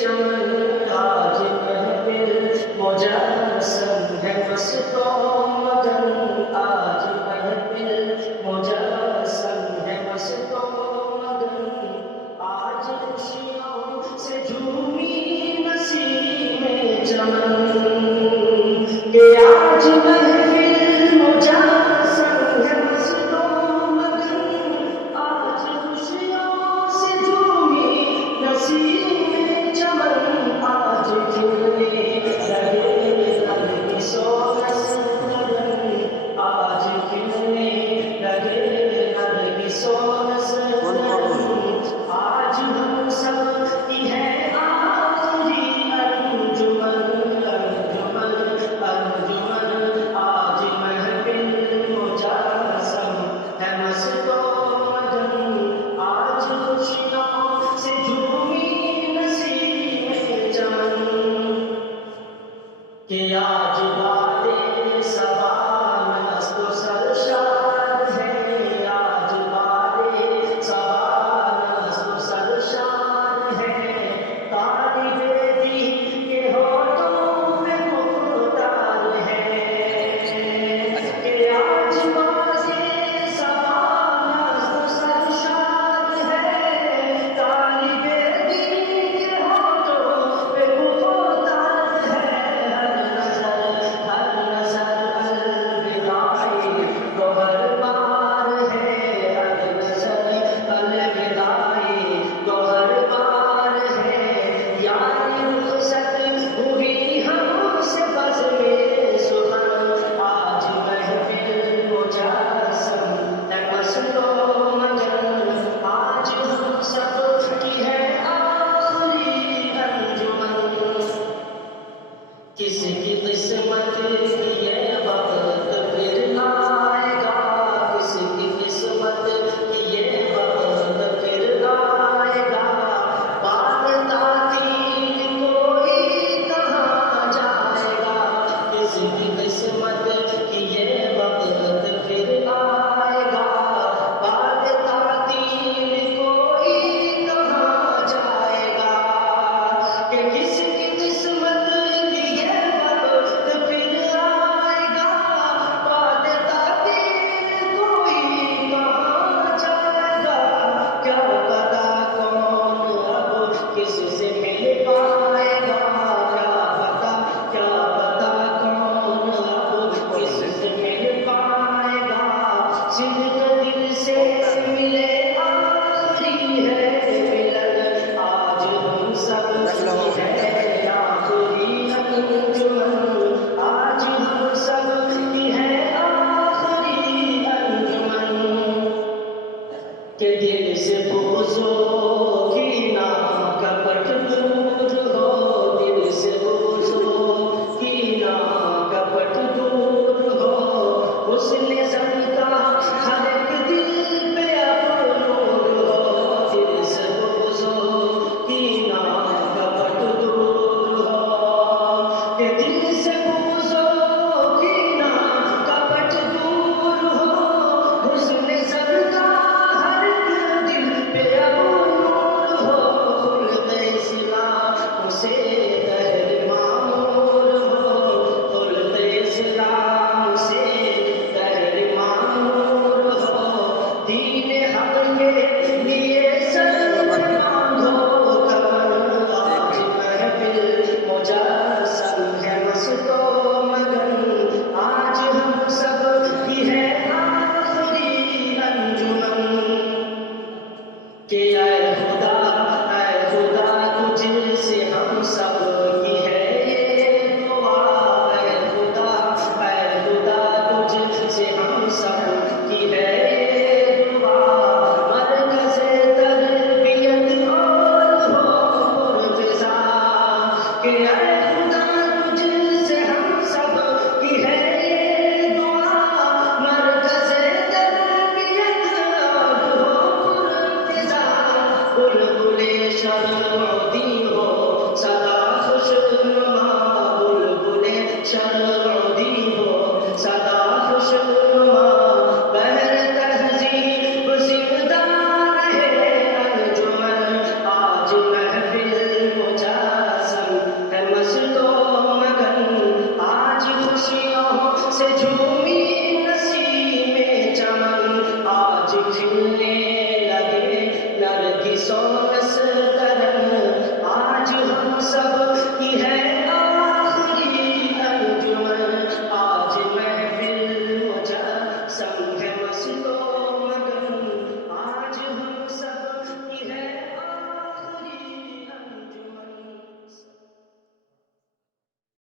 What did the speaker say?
چمن آج محفل مجسم ہے مست و مگن، آج محفل مجسم ہے مست و مگن، آج خوشیوں سے جھومی نسیم چمن، کہ آج محفل مجسم ہے مست و مگن، آج خوشیوں سے جھومی نسیم چمن، آج کھلنے لگے رنگ کی سونس لگن، آج کھلنے لگے رنگ کی سونس لگن، آج ہم سب کی ہے آخری انجمن، انجمن انجمن، آج محفل مجسم ہے مست و مگن، آج خوشیوں سے جھومی نسیم چمن، کہ آج بادِ صبا مست و سرشار ہے، آج بادِ صبا مست و سرشار ہے، طالب دین کے ہونٹوں پہ مختار ہے، کہ آج بادِ صبا مست و سرشار ہے، طالب دین کے ہونٹوں پہ مختار ہے، ہر نظر الوداعی گوہر بار ہے، ہر نظر الوداعی گوہر بار ہے، یاری رخصت ہوئی ہم سے بزمِ سخن، آج محفل مجسم ہے مست و مگن، آج ہم سب کی ہے آخری انجمن، کسی کی قسمت یہ وقت پھر نہ آئے گا، کسی کی قسمت یہ وقت پھر نہ آئے گا، بعد تعطیل کوئی کہاں جائے گا، کسی کی قسمت یہ وقت پھر آئے گا، بعد تعطیل کوئی کہاں جائے گا، کہ کسی کی قسمت یہ وقت پھر آئے گا، بعد تعطیل کوئی کہاں جائے گا، کیا پتا کون اب کس سے مل پائے گا، کیا پتا کون اب کس سے مل پائے گا، صدق دل سے ملے آخری ہے ملن، آج ہم سب کی ہے آخری انجمن، آج ہم سب کی ہے آخری انجمن، کہ دل سے بغضوں کی نہ کپٹ دور ہو، دل سے بغضوں کی نہ کپٹ دور ہو، حسن زن کا ہر ایک دل پہ اب نور ہو، دل سے بغضوں کی نہ کپٹ دور ہو، کہ دل سے بغضوں کی نہ کپٹ دور ہو، حسن زن کا ہر ایک دل پہ اب نور ہو، خلق اسلام سے دہر معمور ہو، خلق اسلام سے دہر معمور ہو، دین حق کے لیے سر باندھو کمر، آج محفل مجسم ہے مست و مگن، آج ہم سب کی ہے آخری انجمن، کہ اے خدا تجھ سے ہم سب کی ہے یہ دعا، اے خدا تجھ سے ہم سب کی ہے یہ دعا، مرکز تربیت اور ہو مرتضیٰ، کہ اے خدا تجھ سے ہم سب کی ہے یہ دعا، مرکز تربیت اور ہو مرتضیٰ، بلبل شرعودی ہو سدا خوشنما، بلبل شرعودی ہو سدا خوشنما، بہر تہذیب زندہ رہے انجمن، آج محفل مجسم سے جھک